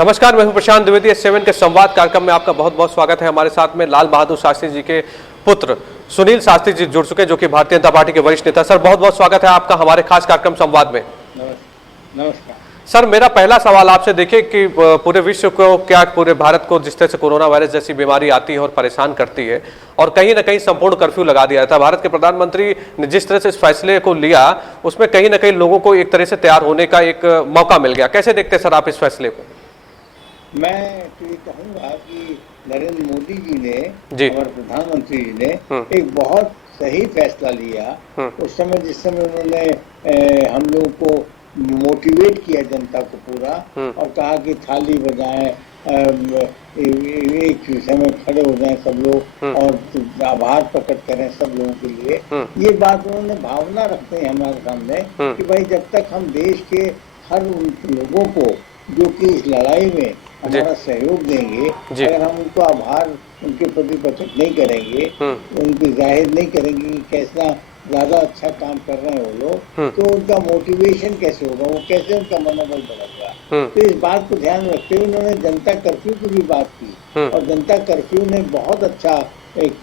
नमस्कार, मैं हूं प्रशांत द्विवेदी। S7 के संवाद कार्यक्रम में आपका बहुत बहुत स्वागत है। हमारे साथ में लाल बहादुर शास्त्री जी के पुत्र सुनील शास्त्री जी जुड़ चुके हैं, जो कि भारतीय जनता पार्टी के वरिष्ठ नेता। सर, बहुत बहुत स्वागत है आपका हमारे खास कार्यक्रम संवाद में। नमस्कार। सर, मेरा पहला सवाल आपसे देखिए कि पूरे विश्व को, क्या पूरे भारत को जिस तरह से कोरोना वायरस जैसी बीमारी आती है और परेशान करती है, और कहीं ना कहीं संपूर्ण कर्फ्यू लगा दिया था। भारत के प्रधानमंत्री ने जिस तरह से इस फैसले को लिया, उसमें कहीं ना कहीं लोगों को एक तरह से तैयार होने का एक मौका मिल गया। कैसे देखते हैं सर आप इस फैसले को? मैं तो ये कहूँगा कि नरेंद्र मोदी जी ने, हमारे प्रधानमंत्री जी ने एक बहुत सही फैसला लिया। उस समय जिस समय उन्होंने हम लोगों को मोटिवेट किया, जनता को पूरा, और कहा कि थाली बजाएं, एक समय खड़े हो जाएं सब लोग और आभार प्रकट करें सब लोगों के लिए। ये बात उन्होंने भावना रखते हैं हमारे सामने कि भाई जब तक हम देश के हर उन लोगों को जो कि इस लड़ाई में हमारा सहयोग देंगे, अगर हम उनको आभार उनके प्रति प्रकट नहीं करेंगे, उनकी जाहिर नहीं करेंगे कि कैसा ज्यादा अच्छा काम कर रहे हैं वो लोग, तो उनका मोटिवेशन कैसे होगा, वो कैसे उनका मनोबल बढ़ेगा। तो इस बात को ध्यान में रखते हुए उन्होंने जनता कर्फ्यू की भी बात की, और जनता कर्फ्यू ने बहुत अच्छा एक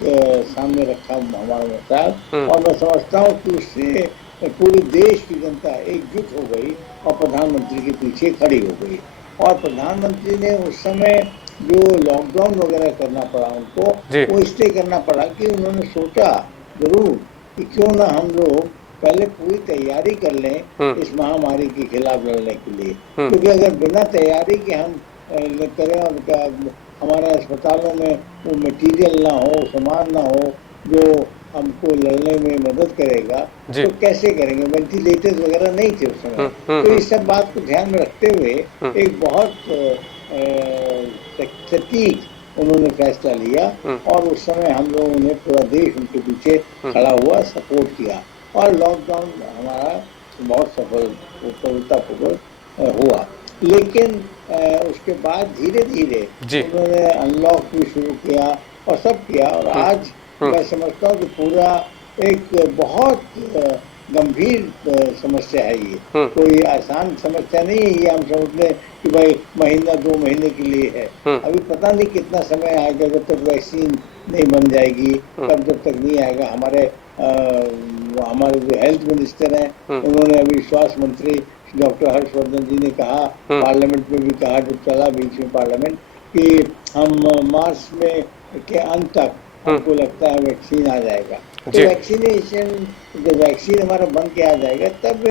सामने रखा हमारे साथ। और मैं समझता हूँ कि उससे पूरे देश की जनता एकजुट हो गई और प्रधानमंत्री के पीछे खड़ी हो गई। और प्रधानमंत्री ने उस समय जो लॉकडाउन वगैरह करना पड़ा उनको, वो इसलिए करना पड़ा कि उन्होंने सोचा जरूर कि क्यों ना हम लोग पहले पूरी तैयारी कर लें इस महामारी के खिलाफ लड़ने के लिए। क्योंकि अगर बिना तैयारी के हम करें और हमारे अस्पतालों में वो मटेरियल ना हो, सामान ना हो जो हमको लड़ने में मदद करेगा, तो कैसे करेंगे। वेंटिलेटर्स वगैरह नहीं थे उस समय। तो इस सब बात को ध्यान में रखते हुए एक बहुत सटीक उन्होंने फैसला लिया, और उस समय हम लोगों ने पूरा देश उनके पीछे खड़ा हुआ, सपोर्ट किया, और लॉकडाउन हमारा बहुत सफलतापूर्वक हुआ। लेकिन उसके बाद धीरे धीरे उन्होंने अनलॉक भी शुरू किया और सब किया, और आज मैं समझता हूँ कि पूरा एक बहुत गंभीर समस्या है ये। कोई आसान समस्या नहीं है ये हम समझ लें कि भाई महीना 2 महीने के लिए है। अभी पता नहीं कितना समय आएगा जब तक वैक्सीन नहीं बन जाएगी, तब जब तक नहीं आएगा। हमारे जो हेल्थ मिनिस्टर हैं, उन्होंने अभी स्वास्थ्य मंत्री डॉक्टर हर्षवर्धन जी ने कहा, पार्लियामेंट में भी कहा जब चला बीच में पार्लियामेंट, कि हम मार्च में के अंत तक हमको लगता है वैक्सीन आ जाएगा। तो वैक्सीनेशन, जब वैक्सीन हमारा बन के आ जाएगा, तब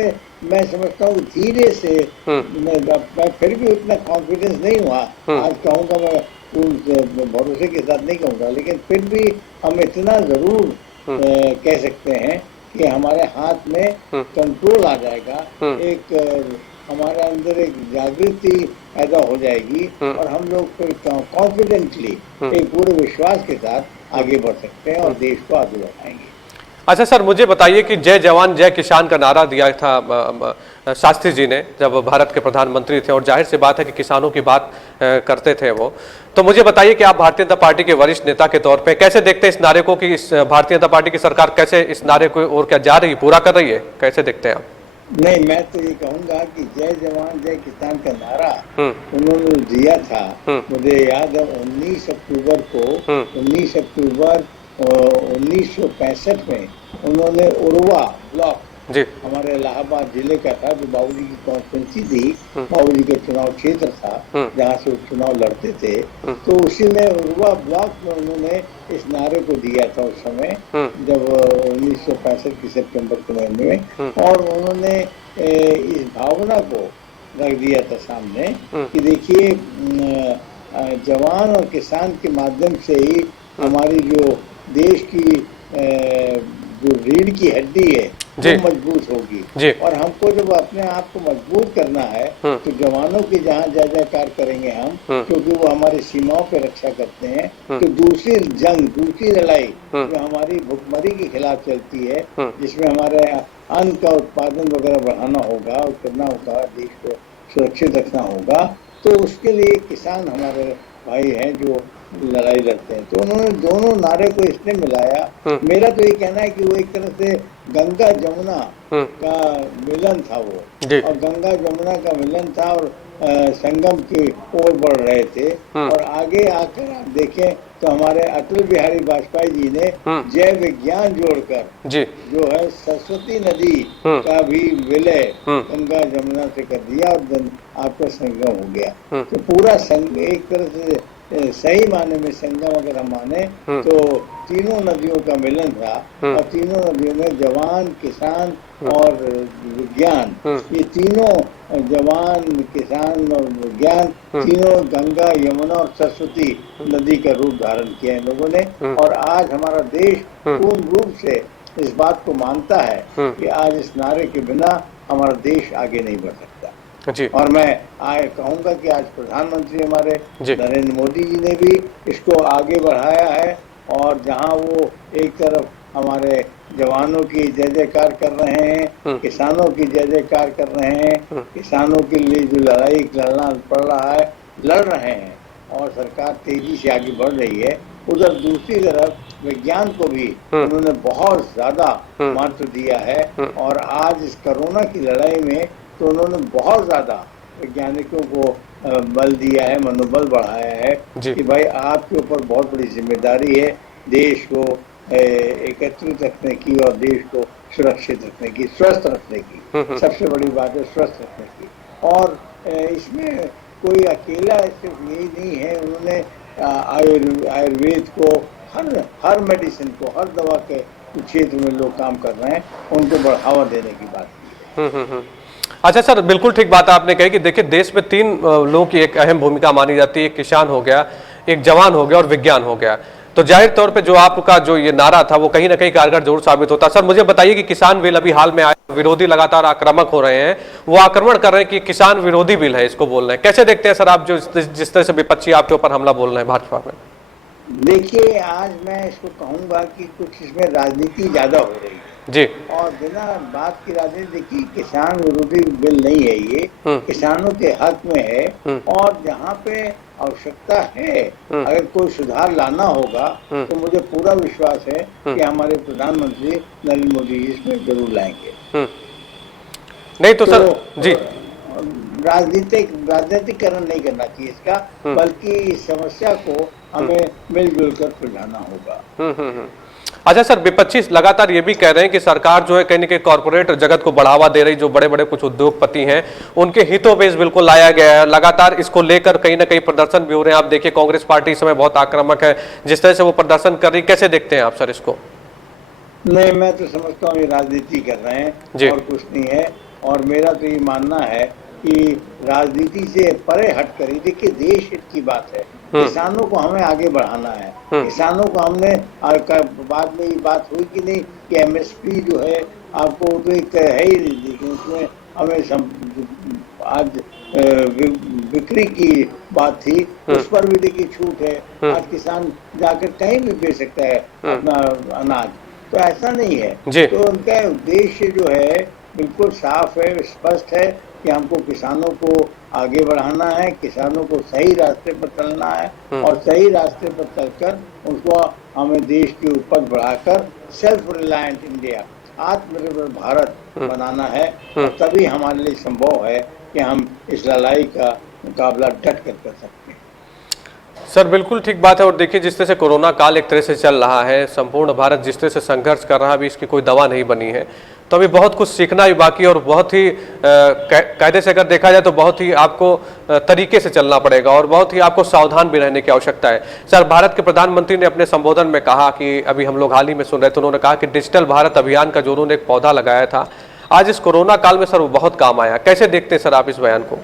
मैं समझता हूँ धीरे से, मैं फिर भी उतना कॉन्फिडेंस नहीं हुआ, आज कहूँगा मैं भरोसे के साथ नहीं कहूँगा, लेकिन फिर भी हम इतना जरूर कह सकते हैं कि हमारे हाथ में कंट्रोल आ जाएगा। एक हमारे अंदर एक जागृति पैदा हो जाएगी, और हम लोग फिर कॉन्फिडेंटली एक पूरे विश्वास के साथ आगे बढ़ सकते हैं और देश को आगे बढ़ाएंगे। अच्छा सर, मुझे बताइए कि जय जवान जय किसान का नारा दिया था शास्त्री जी ने जब भारत के प्रधानमंत्री थे, और जाहिर सी बात है कि किसानों की बात करते थे वो। तो मुझे बताइए कि आप भारतीय जनता पार्टी के वरिष्ठ नेता के तौर पे कैसे देखते हैं इस नारे को, कि इस भारतीय जनता पार्टी की सरकार कैसे इस नारे को और क्या जा रही है, पूरा कर रही है, कैसे देखते हैं आप? नहीं, मैं तो ये कहूँगा कि जय जवान जय किसान का नारा उन्होंने दिया था। मुझे याद है 19 अक्टूबर को, 19 अक्टूबर 1965 में उन्होंने उरवा ब्लॉक हमारे इलाहाबाद जिले का था, जो बाबूजी की कॉन्स्टिट्यूंसी थी, बाबूजी का चुनाव क्षेत्र था जहाँ से वो चुनाव लड़ते थे। तो उसी में उरवा ब्लॉक में उन्होंने इस नारे को दिया था उस समय, जब 1965 की सितंबर के महीने में। और उन्होंने इस भावना को रख दिया था सामने कि देखिए, जवान और किसान के माध्यम से ही हमारी जो देश की जो रीढ़ की हड्डी है वो मजबूत होगी। और हमको जब अपने आप को मजबूत करना है, तो जवानों की जहाँ जय जयकार करेंगे हम, क्योंकि वो हमारी सीमाओं पे रक्षा करते हैं। तो दूसरी जंग, दूसरी लड़ाई जो हमारी भुखमरी के खिलाफ चलती है, जिसमें हमारे अन्न का उत्पादन वगैरह बढ़ाना होगा और करना होगा, देश को सुरक्षित रखना होगा, तो उसके लिए किसान हमारे भाई हैं जो लड़ाई लड़ते हैं। तो उन्होंने दोनों नारे को इसने मिलाया। मेरा तो ये कहना है कि वो एक तरह से गंगा जमुना का मिलन था वो, और गंगा जमुना का मिलन था, और संगम की ओर बढ़ रहे थे। और आगे आकर आप देखें तो हमारे अटल बिहारी वाजपेयी जी ने जय विज्ञान जोड़कर जी जो है सरस्वती नदी का भी विलय गंगा जमुना से कर दिया और आपका संगम हो गया। तो पूरा एक तरह से सही माने में संगम अगर हम माने तो तीनों नदियों का मिलन था। और तीनों नदियों में जवान, किसान और विज्ञान, ये तीनों जवान, किसान और विज्ञान तीनों गंगा, यमुना और सरस्वती नदी का रूप धारण किया है इन लोगों ने। और आज हमारा देश पूर्ण रूप से इस बात को मानता है कि आज इस नारे के बिना हमारा देश आगे नहीं बढ़ सकता। जी और मैं कहूँगा कि आज प्रधानमंत्री हमारे नरेंद्र मोदी जी ने भी इसको आगे बढ़ाया है। और जहाँ वो एक तरफ हमारे जवानों की जय जयकार कर रहे हैं, किसानों की जय जयकार कर रहे हैं, किसानों के लिए जो लड़ाई लड़ना पड़ रहा है लड़ रहे हैं और सरकार तेजी से आगे बढ़ रही है, उधर दूसरी तरफ विज्ञान को भी उन्होंने बहुत ज्यादा महत्व दिया है। और आज इस कोरोना की लड़ाई में तो उन्होंने बहुत ज्यादा वैज्ञानिकों को बल दिया है, मनोबल बढ़ाया है कि भाई आपके ऊपर बहुत बड़ी जिम्मेदारी है देश को एकत्रित रखने की और देश को सुरक्षित रखने की, स्वस्थ रखने की। सबसे बड़ी बात है स्वस्थ रखने की। और इसमें कोई अकेला सिर्फ यही नहीं है, उन्होंने आयुर्वेद को हर मेडिसिन को, हर दवा के क्षेत्र में लोग काम कर रहे हैं, उनको बढ़ावा देने की बात की। अच्छा सर, बिल्कुल ठीक बात आपने कही कि देखिए देश में तीन लोगों की एक अहम भूमिका मानी जाती है। एक किसान हो गया, एक जवान हो गया और विज्ञान हो गया। तो जाहिर तौर पे जो आपका जो ये नारा था वो कहीं ना कहीं कारगर जरूर साबित होता। सर मुझे बताइए कि किसान बिल अभी हाल में आया, विरोधी लगातार आक्रामक हो रहे हैं, वो आक्रमण कर रहे हैं कि किसान विरोधी बिल है, इसको बोल रहे हैं। कैसे देखते हैं सर आप जो जिस तरह से विपक्षी आपके ऊपर हमला बोल रहे हैं भाजपा में? देखिए आज मैं इसको कहूंगा कि कुछ इसमें राजनीति ज्यादा हो रही है जी। और बिना बात की राजनीति, देखिए किसान विरोधी बिल नहीं है ये, किसानों के हक में है। और जहाँ पे आवश्यकता है अगर कोई सुधार लाना होगा तो मुझे पूरा विश्वास है कि हमारे प्रधानमंत्री नरेंद्र मोदी इसमें जरूर लाएंगे। नहीं तो सर जी, राजनीतिकरण नहीं करना चाहिए इसका, बल्कि इस समस्या को हमें मिलजुल कर सुलझाना होगा। अच्छा सर, विपक्षी लगातार ये भी कह रहे हैं कि सरकार जो है कहीं ना कहीं कॉर्पोरेट जगत को बढ़ावा दे रही, जो बड़े बड़े कुछ उद्योगपति हैं उनके हितों पे इस बिल को लाया गया है। लगातार इसको लेकर कहीं ना कहीं प्रदर्शन भी हो रहे हैं। आप देखिए कांग्रेस पार्टी इस समय बहुत आक्रामक है, जिस तरह से वो प्रदर्शन कर रही, कैसे देखते हैं आप सर इसको? नहीं, मैं तो समझता हूँ ये राजनीति कर रहे हैं और कुछ नहीं है। और मेरा तो ये मानना है कि राजनीति से परे हट कर, देखिए देश हित की बात है, किसानों को हमें आगे बढ़ाना है। किसानों को हमने बाद में ये बात हुई कि नहीं कि एमएसपी जो है आपको तो एक है ही नहीं, लेकिन उसमें हमें आज बिक्री की बात थी, उस पर भी देखिए छूट है। आज किसान जाकर कहीं भी बेच सकता है अपना अनाज, तो ऐसा नहीं है। तो उनका उद्देश्य जो है बिल्कुल साफ है, स्पष्ट है कि हमको किसानों को आगे बढ़ाना है, किसानों को सही रास्ते पर चलना है और सही रास्ते पर चलकर उनको हमें देश की उपज बढ़ाकर सेल्फ रिलायंट इंडिया, आत्मनिर्भर भारत बनाना है। और तभी हमारे लिए संभव है कि हम इस लड़ाई का मुकाबला डट कर सकते हैं। सर बिल्कुल ठीक बात है। और देखिए जिस तरह से कोरोना काल एक तरह से चल रहा है, संपूर्ण भारत जिस तरह से संघर्ष कर रहा है, अभी इसकी कोई दवा नहीं बनी है, तो अभी बहुत कुछ सीखना भी बाकी है। और बहुत ही कायदे से अगर देखा जाए तो बहुत ही आपको तरीके से चलना पड़ेगा और बहुत ही आपको सावधान भी रहने की आवश्यकता है। सर भारत के प्रधानमंत्री ने अपने संबोधन में कहा कि अभी हम लोग हाल ही में सुन रहे थे, उन्होंने कहा कि डिजिटल भारत अभियान का जो उन्होंने एक पौधा लगाया था, आज इस कोरोना काल में सर वो बहुत काम आया। कैसे देखते हैं सर आप इस बयान को?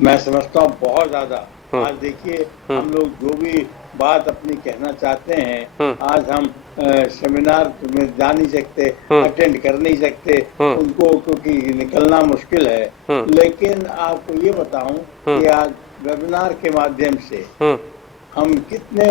मैं समझता हूँ बहुत ज्यादा। आज देखिए हम लोग जो भी बात अपनी कहना चाहते हैं, आज हम सेमिनार में जा नहीं सकते, अटेंड कर नहीं सकते उनको, क्योंकि निकलना मुश्किल है। लेकिन आपको ये बताऊं कि आज वेबिनार के माध्यम से हम कितने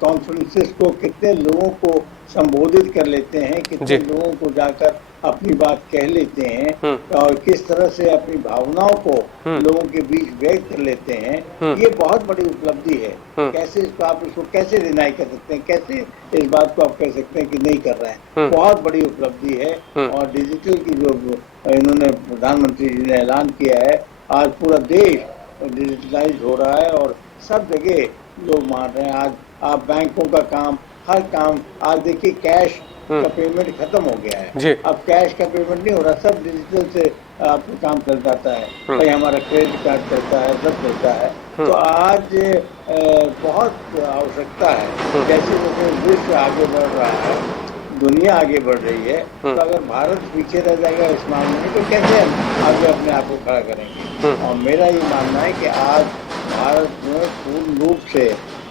कॉन्फ्रेंसेस को, कितने लोगों को संबोधित कर लेते हैं, कितने लोगों को जाकर अपनी बात कह लेते हैं और किस तरह से अपनी भावनाओं को लोगों के बीच व्यक्त कर लेते हैं, ये बहुत बड़ी उपलब्धि है। कैसे इसको आप इसको कैसे डिनाई कर सकते हैं, कैसे इस बात को आप कह सकते हैं कि नहीं कर रहे हैं? बहुत बड़ी उपलब्धि है। और डिजिटल की जो इन्होंने प्रधानमंत्री जी ने ऐलान किया है, आज पूरा देश डिजिटलाइज हो रहा है और सब जगह लोग मान रहे हैं। आज आप बैंकों का काम, हर काम, आज देखिए कैश का पेमेंट खत्म हो गया है। जी। अब कैश का पेमेंट नहीं हो रहा, सब डिजिटल से आपका काम चल जाता है। भाई हमारा क्रेडिट कार्ड चलता है, सब चलता है। तो आज बहुत आवश्यकता है, जैसे जैसे विश्व आगे बढ़ रहा है, दुनिया आगे बढ़ रही है, तो अगर भारत पीछे रह जाएगा इस मामले में तो कैसे हम आगे अपने आप को खड़ा करेंगे। और मेरा ये मानना है कि आज भारत में पूर्ण रूप से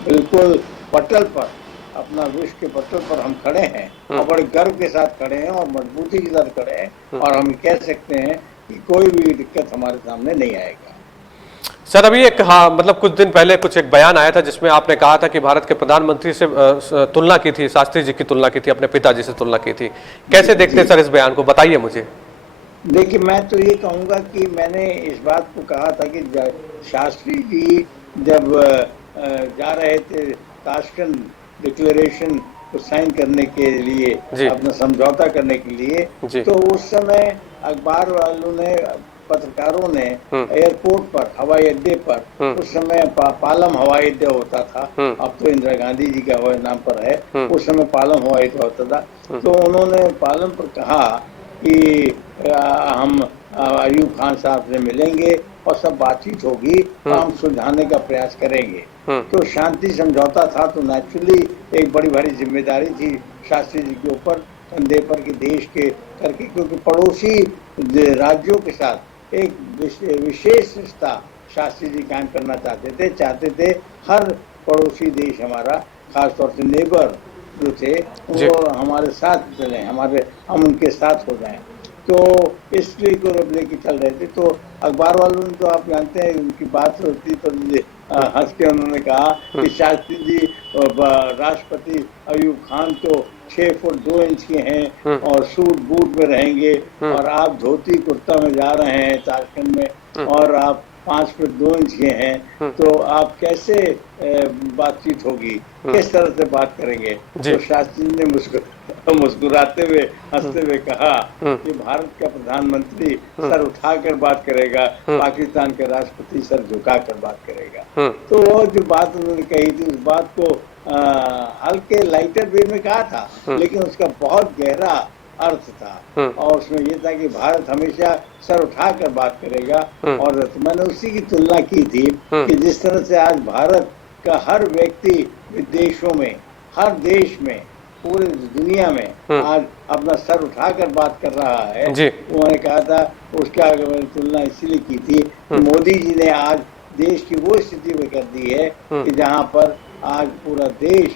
बिल्कुल पटल पर, अपना विश्व के पटल पर हम खड़े हैं और बड़े गर्व के साथ खड़े हैं और मजबूती के साथ खड़े हैं और हम कह सकते हैं कि कोई भी दिक्कत हमारे सामने नहीं आएगा। सर अभी एक, हाँ मतलब कुछ दिन पहले कुछ एक बयान आया था जिसमें आपने कहा था कि भारत के प्रधानमंत्री से तुलना की थी, शास्त्री जी की तुलना की थी, अपने पिताजी से तुलना की थी। कैसे देखते हैं सर इस बयान को, बताइए मुझे। देखिए, मैं तो ये कहूँगा कि मैंने इस बात को कहा था कि शास्त्री जी जब जा रहे थे ताशकंद डिक्लेरेशन को साइन करने के लिए, अपना समझौता करने के लिए, तो उस समय अखबार वालों ने, पत्रकारों ने एयरपोर्ट पर, हवाई अड्डे पर, उस समय पालम हवाई अड्डा होता था, अब तो इंदिरा गांधी जी के हवाई नाम पर है, उस समय पालम हवाई अड्डा होता था। तो उन्होंने पालम पर कहा कि हम अयूब खान साहब से मिलेंगे और सब बातचीत होगी और हम सुलझाने का प्रयास करेंगे। तो शांति समझौता था, तो नेचुरली एक बड़ी भारी जिम्मेदारी थी शास्त्री जी के ऊपर, कंधे पर, कि देश के करके, क्योंकि पड़ोसी राज्यों के साथ एक विशेष रिश्ता शास्त्री जी कायम करना चाहते थे। हर पड़ोसी देश हमारा, खासतौर से नेबर जो थे, वो हमारे साथ चले, हम उनके साथ हो जाएं। तो इसलिए को लेके चल रहे थे। तो अखबार वालों ने, तो आप जानते हैं उनकी बात होती तो मुझे हंस के उन्होंने कहा कि शास्त्री जी, राष्ट्रपति अयूब खान तो 6 फुट 2 इंच के हैं और सूट बूट में रहेंगे और आप धोती कुर्ता में जा रहे हैं ताशकंद में और आप 5 फुट 2 इंच के हैं, तो आप कैसे बातचीत होगी, किस तरह से बात करेंगे। तो शास्त्री जी ने मुस्कुराते हुए, हंसते हुए कहा कि भारत का प्रधानमंत्री सर उठाकर बात करेगा, पाकिस्तान के राष्ट्रपति सर झुकाकर बात करेगा। तो वो जो बात उन्होंने कही थी, उस बात को हल्के लाइटर वे में कहा था, लेकिन उसका बहुत गहरा अर्थ था और उसमें ये था कि भारत हमेशा सर उठाकर बात करेगा। और मैंने उसी की तुलना की थी कि जिस तरह से आज भारत का हर व्यक्ति विदेशों में, हर देश में, पूरे दुनिया में आज अपना सर उठाकर बात कर रहा है, उन्होंने कहा था, उसका मैंने तुलना इसीलिए की थी कि मोदी जी ने आज देश की वो स्थिति में कर दी है कि जहां पर आज पूरा देश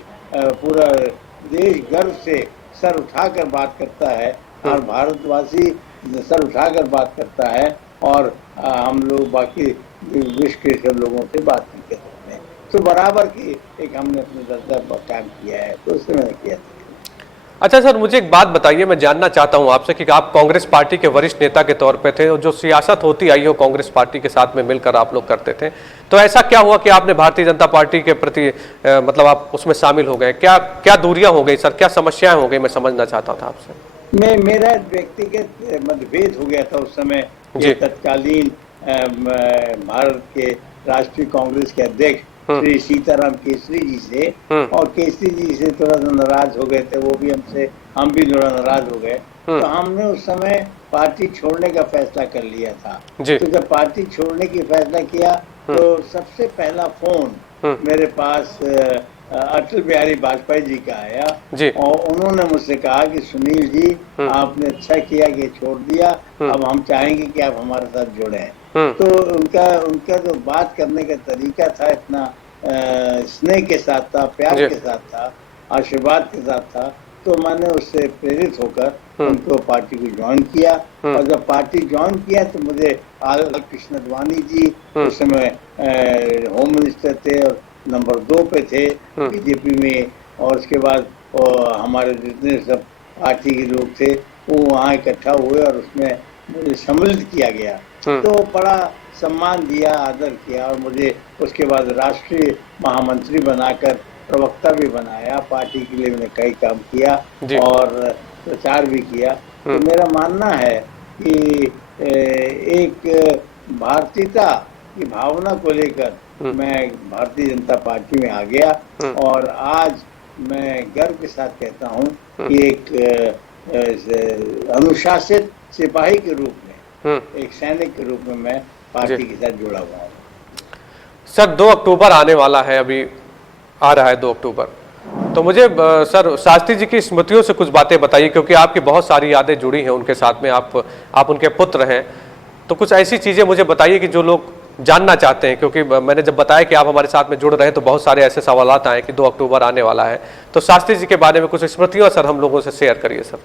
गर्व से सर उठाकर बात करता है और भारतवासी सर उठाकर बात करता है और हम लोग बाकी विश्व के सब लोगों से बात नहीं कर सकते हैं। तो बराबर की एक हमने अपने दर्जा पर काम किया है, तो उससे मैंने किया था। अच्छा सर, मुझे एक बात बताइए, मैं जानना चाहता हूं आपसे कि आप कांग्रेस पार्टी के वरिष्ठ नेता के तौर पे थे और जो सियासत होती आई हो कांग्रेस पार्टी के साथ में मिलकर आप लोग करते थे, तो ऐसा क्या हुआ कि आपने भारतीय जनता पार्टी के प्रति मतलब आप उसमें शामिल हो गए? क्या क्या दूरियां हो गई सर, क्या समस्याएं हो गई, मैं समझना चाहता था आपसे। मेरा व्यक्तिगत मतभेद हो गया था उस समय तत्कालीन भारत के राष्ट्रीय कांग्रेस के अध्यक्ष श्री सीताराम केसरी जी से, और केसरी जी से थोड़ा सा नाराज हो गए थे, वो भी हमसे, हम भी थोड़ा नाराज हो गए। तो हमने उस समय पार्टी छोड़ने का फैसला कर लिया था। तो जब पार्टी छोड़ने की फैसला किया तो सबसे पहला फोन मेरे पास अटल बिहारी वाजपेयी जी का आया और उन्होंने मुझसे कहा कि सुनील जी, आपने अच्छा किया कि छोड़ दिया, अब हम चाहेंगे कि आप हमारे साथ जुड़े। तो उनका जो बात करने का तरीका था, इतना स्नेह के साथ था, प्यार के साथ था, आशीर्वाद के साथ था, तो मैंने उससे प्रेरित होकर उनको पार्टी को ज्वाइन किया। और जब पार्टी ज्वाइन किया तो मुझे कृष्ण अडवाणी जी उस समय होम मिनिस्टर थे और नंबर 2 पे थे बीजेपी में, और उसके बाद हमारे जितने सब पार्टी के लोग थे वो वहाँ इकट्ठा हुए और उसमें मुझे सम्मिलित किया गया। तो बड़ा सम्मान दिया, आदर किया और मुझे उसके बाद राष्ट्रीय महामंत्री बनाकर प्रवक्ता भी बनाया। पार्टी के लिए मैंने कई काम किया और प्रचार भी किया। तो मेरा मानना है कि एक भारतीयता की भावना को लेकर मैं भारतीय जनता पार्टी में आ गया और आज मैं गर्व के साथ कहता हूं कि एक अनुशासित सिपाही के रूप में, एक सैनिक के रूप में मैं पार्टी के साथ जुड़ा हुआ हूँ। सर 2 अक्टूबर आने वाला है, अभी आ रहा है 2 अक्टूबर, तो मुझे सर शास्त्री जी की स्मृतियों से कुछ बातें बताइए, क्योंकि आपकी बहुत सारी यादें जुड़ी हैं उनके साथ में, आप उनके पुत्र हैं, तो कुछ ऐसी चीज़ें मुझे बताइए कि जो लोग जानना चाहते हैं, क्योंकि मैंने जब बताया कि आप हमारे साथ में जुड़ रहे हैं तो बहुत सारे ऐसे सवालात आए कि 2 अक्टूबर आने वाला है, तो शास्त्री जी के बारे में कुछ स्मृतियाँ सर हम लोगों से शेयर करिए सर।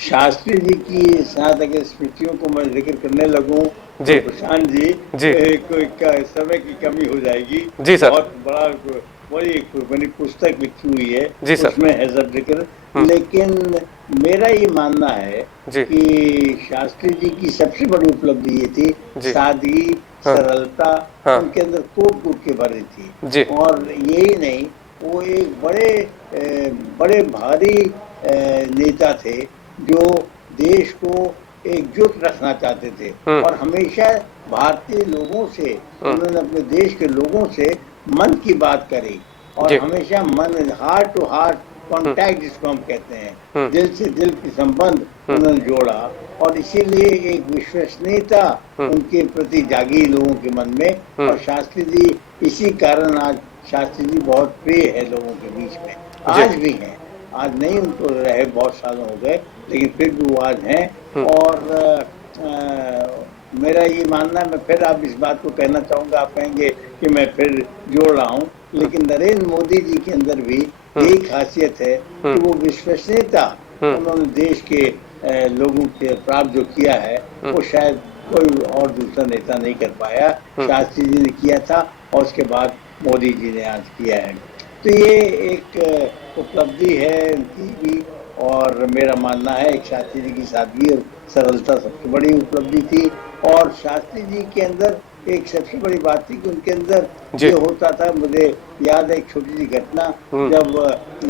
शास्त्री जी की साथ अगर स्मृतियों को मैं जिक्र करने लगूं जी तो प्रशांत जी समय की कमी हो जाएगी जी सर। बहुत बड़ा वही मैंने पुस्तक लिखी हुई है जी सर। उसमें है सब जिक्र, लेकिन मेरा ये मानना है कि शास्त्री जी की सबसे बड़ी उपलब्धि ये थी सादगी, सरलता, उनके अंदर कूट के भरी थी। और यही नहीं, वो एक बड़े भारी नेता थे जो देश को एकजुट रखना चाहते थे और हमेशा भारतीय लोगों से उन्होंने अपने देश के लोगों से मन की बात करी और हमेशा मन, हार्ट टू हार्ट कांटेक्ट जिसको हम कहते हैं, दिल से दिल की संबंध उन्होंने जोड़ा और इसीलिए एक विश्वसनीयता उनके प्रति जागी लोगों के मन में। और शास्त्री जी इसी कारण आज शास्त्री जी बहुत प्रिय है लोगों के बीच में, आज भी हैं, आज नहीं उनको रहे बहुत सालों हो गए, लेकिन फिर भी वो आज हैं। और मेरा ये मानना है, मैं फिर आप इस बात को कहना चाहूँगा, आप कहेंगे कि मैं फिर जोड़ रहा हूँ, लेकिन नरेंद्र मोदी जी के अंदर भी यही खासियत है कि वो विश्वसनीयता उन्होंने देश के लोगों के प्राप्त जो किया है वो शायद कोई और दूसरा नेता नहीं कर पाया, शास्त्री जी ने किया था और उसके बाद मोदी जी ने आज किया है। तो ये एक उपलब्धि है उनकी भी, और मेरा मानना है एक शास्त्री जी की सादगी और सरलता सबसे बड़ी उपलब्धि थी। और शास्त्री जी के अंदर एक सबसे बड़ी बात थी कि उनके अंदर ये होता था, मुझे याद है एक छोटी सी घटना, जब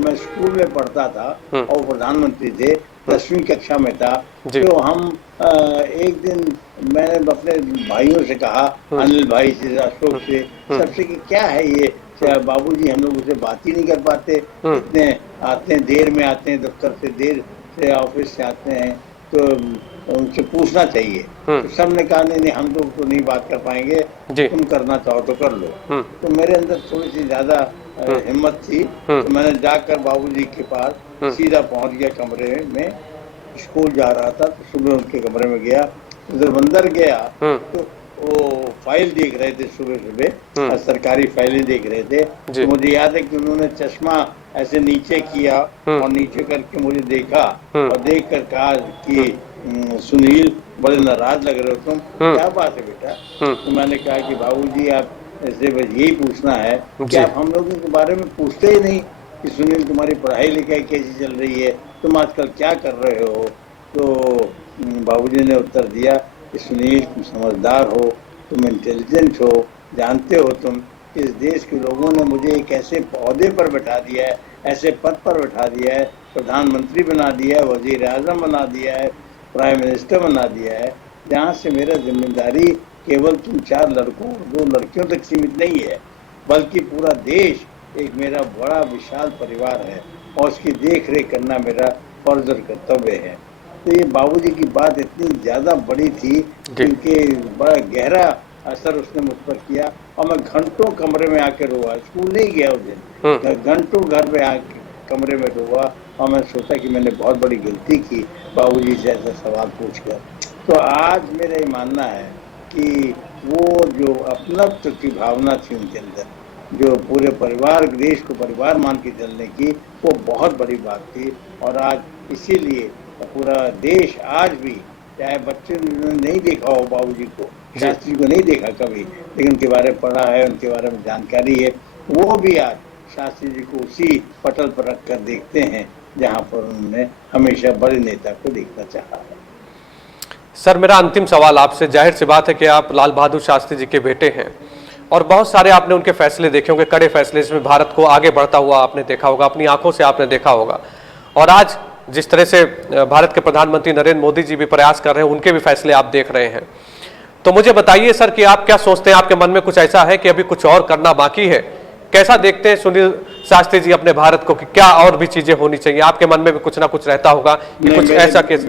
मैं स्कूल में पढ़ता था और प्रधानमंत्री थे, 10वीं कक्षा में था, तो हम एक दिन मैंने अपने भाइयों से कहा, अनिल भाई से, अशोक से, सबसे कि क्या है ये बाबूजी, हम लोग उसे बात ही नहीं कर पाते, इतने आते हैं, देर में आते हैं, दफ्तर से देर से ऑफिस से आते हैं, तो उनसे पूछना चाहिए। तो सब ने कहा नहीं हम लोग तो नहीं बात कर पाएंगे, तुम करना चाहो तो कर लो। तो मेरे अंदर थोड़ी सी ज्यादा हिम्मत थी, तो मैंने जाकर बाबूजी के पास सीधा पहुंच गया कमरे में, स्कूल जा रहा था तो सुबह उनके कमरे में गया, जब अंदर गया तो वो फाइल देख रहे थे, सुबह सरकारी फाइलें देख रहे थे। तो मुझे याद है कि उन्होंने चश्मा ऐसे नीचे किया और नीचे करके मुझे देखा और देख कर कहा कि सुनील बड़े नाराज लग रहे हो तुम, क्या बात है बेटा? तो मैंने कहा कि बाबूजी आप ऐसे बस यही पूछना है कि आप हम लोगों के बारे में पूछते ही नहीं कि सुनील तुम्हारी पढ़ाई लिखाई कैसी चल रही है, तुम आजकल क्या कर रहे हो? तो बाबूजी ने उत्तर दिया कि सुनील तुम समझदार हो, तुम इंटेलिजेंट हो, जानते हो तुम इस देश के लोगों ने मुझे एक ऐसे पौधे पर बैठा दिया है, ऐसे पद पर बैठा दिया है, प्रधानमंत्री बना दिया है, वजीर आजम बना दिया है, प्राइम मिनिस्टर बना दिया है, जहाँ से मेरा जिम्मेदारी केवल तुम 4 लड़कों 2 लड़कियों तक सीमित नहीं है, बल्कि पूरा देश एक मेरा बड़ा विशाल परिवार है और उसकी देख रेख करना मेरा फर्ज और कर्तव्य है। तो ये बाबूजी की बात इतनी ज्यादा बड़ी थी, उनके बड़ा गहरा असर उसने मुझ पर किया और मैं घंटों कमरे में आके रोआ, स्कूल नहीं गया उस दिन, घंटों घर में आके कमरे में रोआ और मैं सोचा कि मैंने बहुत बड़ी गलती की बाबूजी से ऐसा सवाल पूछकर। तो आज मेरा ये मानना है कि वो जो अपनत्व की भावना थी उनके अंदर, जो पूरे परिवार, देश को परिवार मान के चलने की, वो बहुत बड़ी बात थी। और आज इसीलिए पूरा देश आज भी, चाहे बच्चे ने नहीं देखा हो बाबूजी को, शास्त्री को नहीं देखा कभी, लेकिन उनके बारे में पढ़ा है, उनके बारे में जानकारी है, वो भी आज शास्त्री जी को उसी पटल पर रख कर देखते हैं जहाँ पर उन्होंने हमेशा बड़े नेता को देखना चाहा है। सर मेरा अंतिम सवाल आपसे, जाहिर सी बात है कि आप लाल बहादुर शास्त्री जी के बेटे हैं और बहुत सारे आपने उनके फैसले देखे होंगे, कड़े फैसले, इसमें भारत को आगे बढ़ता हुआ आपने देखा होगा, अपनी आंखों से आपने देखा होगा। और आज जिस तरह से भारत के प्रधानमंत्री नरेंद्र मोदी जी भी प्रयास कर रहे हैं, उनके भी फैसले आप देख रहे हैं। तो मुझे बताइए सर कि आप क्या सोचते हैं, आपके मन में कुछ ऐसा है कि अभी कुछ और करना बाकी है? कैसा देखते हैं सुनील शास्त्री जी अपने भारत को, कि क्या और भी चीजें होनी चाहिए? आपके मन में भी कुछ ना कुछ रहता होगा कि कुछ ऐसा केस।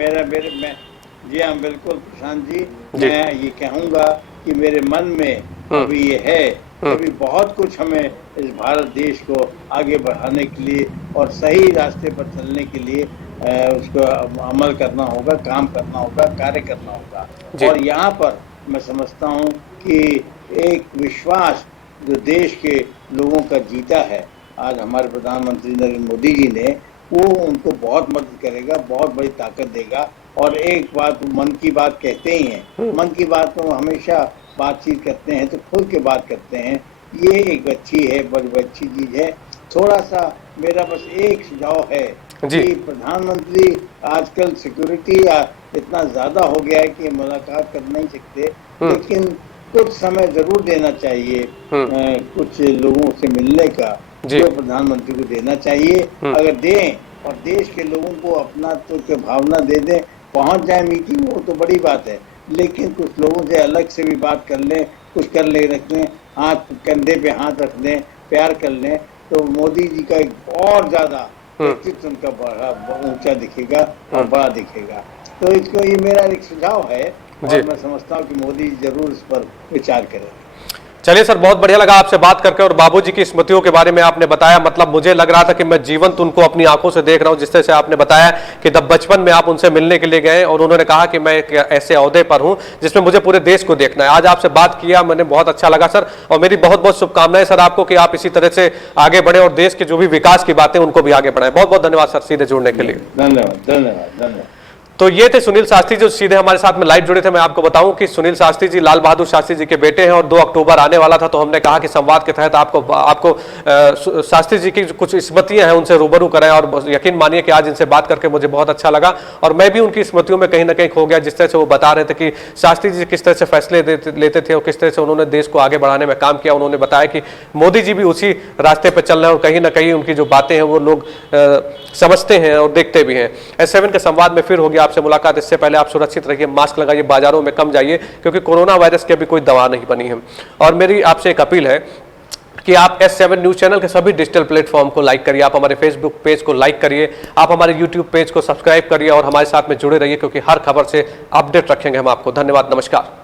जी हाँ बिल्कुल प्रशांत जी, मैं ये कहूँगा कि मेरे मन में अभी ये है, अभी बहुत कुछ हमें इस भारत देश को आगे बढ़ाने के लिए और सही रास्ते पर चलने के लिए उसको अमल करना होगा, काम करना होगा, कार्य करना होगा। और यहाँ पर मैं समझता हूँ कि एक विश्वास जो देश के लोगों का जीता है आज हमारे प्रधानमंत्री नरेंद्र मोदी जी ने, वो उनको बहुत मदद करेगा, बहुत बड़ी ताकत देगा। और एक बात, मन की बात कहते ही हैं, मन की बात तो हमेशा बातचीत करते हैं तो खुल के बात करते हैं, ये एक अच्छी है, बड़ी अच्छी चीज है। थोड़ा सा मेरा बस एक सुझाव है कि प्रधानमंत्री आजकल सिक्योरिटी इतना ज्यादा हो गया है कि मुलाकात कर नहीं सकते, लेकिन कुछ समय जरूर देना चाहिए कुछ लोगों से मिलने का, जो प्रधानमंत्री को देना चाहिए। अगर दें और देश के लोगों को अपना तो भावना दे दें, पहुंच जाए मीटिंग, वो तो बड़ी बात है, लेकिन कुछ लोगों से अलग से भी बात कर लें, कुछ कर ले रख लें, हाथ कंधे पे हाथ रख लें, प्यार कर लें, तो मोदी जी का एक और ज्यादा व्यक्तित्व उनका बड़ा ऊंचा दिखेगा और बड़ा दिखेगा। तो इसको ये मेरा एक सुझाव है और मैं समझता हूँ कि मोदी जरूर इस पर विचार करें। चलिए सर, बहुत बढ़िया लगा आपसे बात करके, और बाबूजी की स्मृतियों के बारे में आपने बताया। मतलब मुझे लग रहा था कि मैं जीवंत उनको अपनी आंखों से देख रहा हूं, जिस तरह से आपने बताया कि जब बचपन में आप उनसे मिलने के लिए गए और उन्होंने कहा कि मैं एक ऐसे ओहदे पर हूं जिसमें मुझे पूरे देश को देखना है। आज आपसे बात किया मैंने, बहुत अच्छा लगा सर, और मेरी बहुत बहुत शुभकामनाएं सर आपको कि आप इसी तरह से आगे बढ़े और देश के जो भी विकास की बातें उनको भी आगे बढ़ाएं। बहुत बहुत धन्यवाद सर सीधे जुड़ने के लिए। धन्यवाद धन्यवाद धन्यवाद। तो ये थे सुनील शास्त्री जो सीधे हमारे साथ में लाइव जुड़े थे। मैं आपको बताऊं कि सुनील शास्त्री जी लाल बहादुर शास्त्री जी के बेटे हैं और 2 अक्टूबर आने वाला था, तो हमने कहा कि संवाद के तहत आपको शास्त्री जी की कुछ स्मृतियां हैं उनसे रूबरू कराएं, और यकीन मानिए कि आज इनसे बात करके मुझे बहुत अच्छा लगा और मैं भी उनकी स्मृतियों में कहीं ना कहीं खो गया। जिस तरह से वो बता रहे थे कि शास्त्री जी किस तरह से फैसले लेते थे और किस तरह से उन्होंने देश को आगे बढ़ाने में काम किया। उन्होंने बताया कि मोदी जी भी उसी रास्ते पर चल रहे हैं और कहीं ना कहीं उनकी जो बातें हैं वो लोग समझते हैं और देखते भी हैं। S7 के संवाद में फिर होगी आपसे मुलाकात। इससे पहले आप सुरक्षित रहिए, मास्क लगाइए, बाजारों में कम जाइए, क्योंकि कोरोना वायरस की अभी कोई दवा नहीं बनी है। और मेरी आपसे एक अपील है कि आप S7 न्यूज चैनल के सभी डिजिटल प्लेटफॉर्म को लाइक करिए, आप हमारे फेसबुक पेज को लाइक करिए, आप हमारे यूट्यूब पेज को सब्सक्राइब करिए और हमारे साथ में जुड़े रहिए, क्योंकि हर खबर से अपडेट रखेंगे हम आपको। धन्यवाद, नमस्कार।